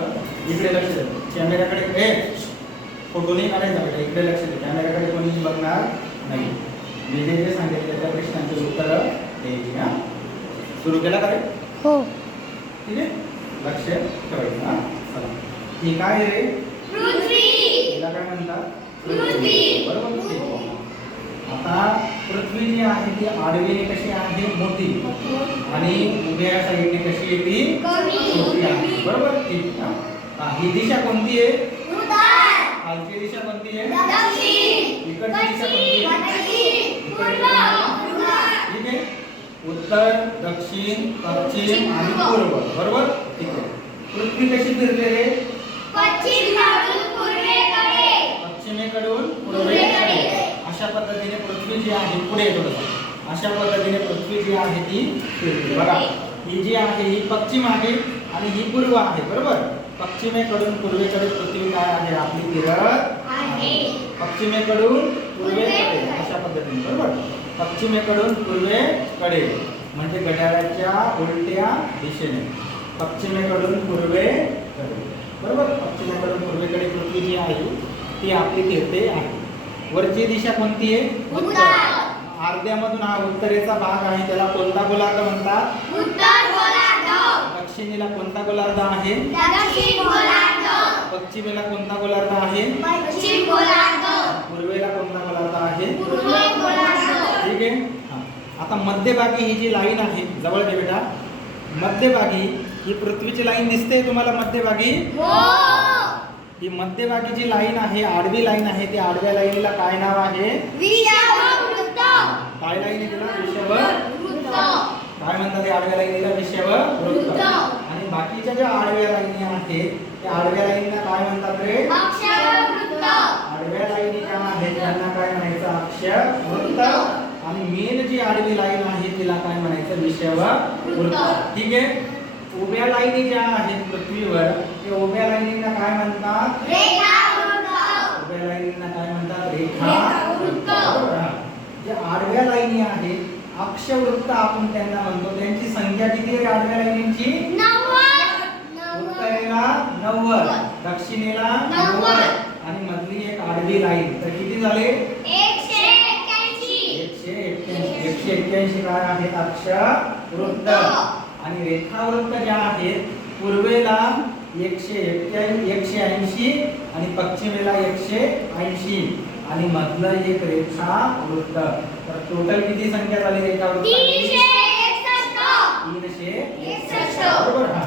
इकडे लक्ष द्या कॅमेऱ्याकडे ए फोटो नाही काढायचा बेटा इकडे लक्ष दे. कॅमेऱ्याकडे कोणी बघणार नाही. मी जे जे सांगितले त्या प्रश्नांची उत्तर द्यायची हा? सुरू केला का रे? हो. ठीक आहे? लक्ष ठेवायचं हा? चला. ही काय रे? पृथ्वी. तिला काय म्हणतात? पृथ्वी. बरोबर ठीक आहे. आता पृथ्वी जी आहे ती आडवीने कशी आहे? मोठी. आणि उभ्या साईडने कशी आहे ती. छोटी आहे. बरोबर? ठीक. आहे. हा ही दिशा कोणती आहे? खालची दिशा कोणती आहे? दक्षिण. इकडची दिशा कोणती ठीक आहे? उत्तर दक्षिण पश्चिम आणि पूर्व. बरोबर? ठीक आहे. पृथ्वी कशी फिरते पश्चिमेकडून पूर्वेकडे. पश्चिमेकडून पूर्वेकडे. अशा पद्धतीने पृथ्वी जी आहे पुढे थोडंसं अशा पद्धतीने पृथ्वी जी आहे ती फिरते बघा. ही जी आहे ही पश्चिम आहे आणि ही पूर्व आहे. बरोबर? पश्चिमेकडून पूर्वेकडे पृथ्वी काय आहे? आपली फिरत आहे. पश्चिमेकडून पूर्वेकडे. अशा पद्धतीने बरोबर? पश्चिमेकडून पूर्वेकडे म्हणजे घड्याळाच्या उलट्या दिशेने. पश्चिमेकडून पूर्वेकडे. बरोबर? पश्चिमेकडून पूर्वेकडे पृथ्वी जी आहे ती आपली फिरते आहे. वरची दिशा कोणती आहे? उत्तर. अर्ध्यामधून हा उत्तरेचा भाग आहे त्याला कोणता गोलार्ध म्हणतात? दक्षिणेला कोणता गोलार्ध आहे? पश्चिमेला कोणता गोलार्ध आहे? पूर्वेला कोणता गोलार्ध आहे? पूर्व गोलार्ध. ठीक आहे? हा. आता मध्यभागी ही जी लाईन आहे जवळ घे बेटा. मध्यभागी ही पृथ्वीची लाईन दिसते तुम्हाला मध्यभागी? हो. ही मध्यभागी जी लाईन आहे आडवी लाईन आहे त्या आडव्या लाईनीला काय नाव आहे? काय लाईन आहे तिला? विषव काय म्हणतात या आडव्या लाईनीला विषव वृत्त. आणि बाकीच्या ज्या आडव्या लाईनी आहेत त्या आडव्या लाईनीला काय म्हणतात रे? आडव्या लाईनी ज्या आहेत त्यांना काय म्हणायचं? अक्षर वृत्त आणि मेन जी आडवी लाईन आहे तिला काय म्हणायचं? विषव वृत्त. ठीक आहे? उभ्या लाईनी ज्या आहेत पृथ्वीवर त्या उभ्या लाईनींना काय म्हणतात रेखावृत्त उभ्या लाईनींना काय म्हणतात रेखा रेखावृत्त. बरोबर, हा. जे आडव्या लाईनी आहेत अक्षवृत्त आपण त्यांना म्हणतो. त्यांची संख्या किती आहे आडव्या नव्वद. उत्तरेला नव्वद दक्षिणेला नव्वद. आणि मधली एक आडवी लाईन. तर किती झाले? एकशे एक्क्याऐंशी. एकशे एक्क्याऐंशी. काय आहेत अक्षर वृत्त आणि रेखावृत्त ज्या आहेत पूर्वेला एकशे एक्क्याऐंशी एकशे ऐंशी आणि पश्चिमेला एकशे ऐंशी. आणि मधलं एक रेखा वृत्त तर टोटल किती संख्या झाली तीनशे एकसष्ट. बरोबर? हा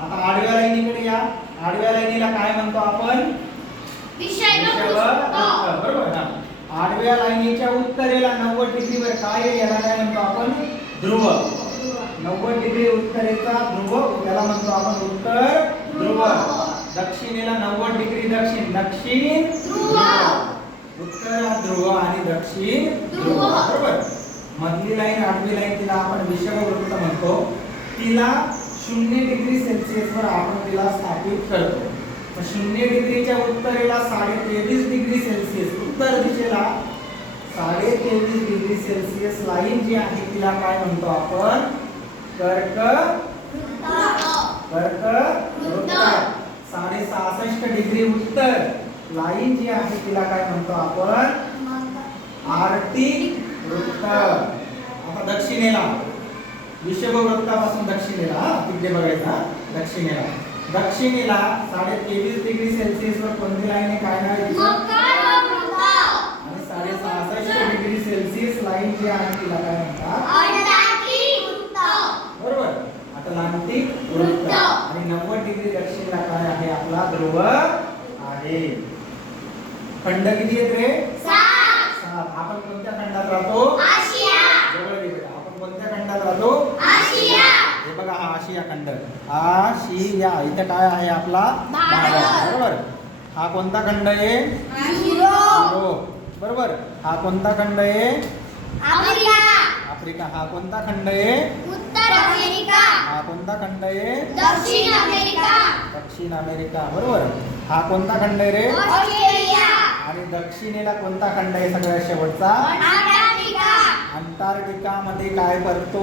आता आडव्या लाईनीकडे या. आडव्या लाईनीला काय म्हणतो आपण. बरोबर? हा. आडव्या लाईनीच्या उत्तरेला नव्वद डिग्रीवर काय याला काय म्हणतो आपण? ध्रुव. नव्वद डिग्री उत्तरेचा ध्रुव. याला म्हणतो आपण उत्तर ध्रुव. दक्षिणेला नव्वद डिग्री दक्षिण. दक्षिण ध्रुव. उत्तर ध्रुव आणि दक्षिण ध्रुव. बरोबर? मधली लाईन आडवी लाईन तिला आपण विषमवृत्त म्हणतो. तिला शून्य डिग्री सेल्सिअसवर आपण तिला स्थापित करतो. शून्य डिग्रीच्या उत्तरेला साडे तेवीस डिग्री सेल्सिअस उत्तर दिशेला साडे तेवीस डिग्री सेल्सिअस लाईन जी आहे तिला काय म्हणतो आपण? कर्क कर्क साडे सहासष्ट डिग्री उत्तर. लाईन जी आहे तिला काय म्हणतो आपण? आर्टिक वृत्त. आता दक्षिणेला. विषभ वृत्तापासून दक्षिणेला तिकडे बघायचा दक्षिणेला. दक्षिणेला साडे तेवीस डिग्री सेल्सिअस वर कोणती लाईन आहे? काय आणि साडे सहासष्ट डिग्री सेल्सिअस लाईन जी आहे तिला काय म्हणतात? बरोबर. अटलांटिक वृत्त वृत्त. आणि नव्वद डिग्री दक्षिणला काय आहे? आपला ध्रुव आहे. खंड किती आहेत रे? सात. आपण कोणत्या खंडात राहतो? जवळ बेटा. आपण कोणत्या खंडात राहतो? हे बघा हा आशिया खंड. आशिया. इथं काय आहे आपला? भारत. बरोबर? हा कोणता खंड आहे? बरोबर? हा कोणता खंड आहे? आफ्रिका. हा कोणता खंड आहे? उत्तर अमेरिका. हा कोणता खंड आहे? दक्षिण अमेरिका. दक्षिण अमेरिका. बरोबर? हा कोणता खंड आहे रे? आणि दक्षिणेला कोणता खंड आहे सगळ्यात शेवटचा? अंटार्क्टिका. मध्ये काय पडतो?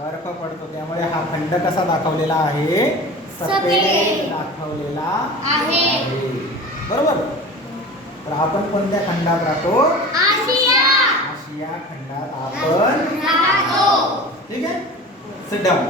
बर्फ. पडतो. त्यामुळे हा खंड कसा दाखवलेला आहे? सफेद दाखवलेला आहे. बरोबर? तर आपण कोणत्या खंडात राहतो? आशिया. आशिया खंडात आपण ठीक आहे? डाऊन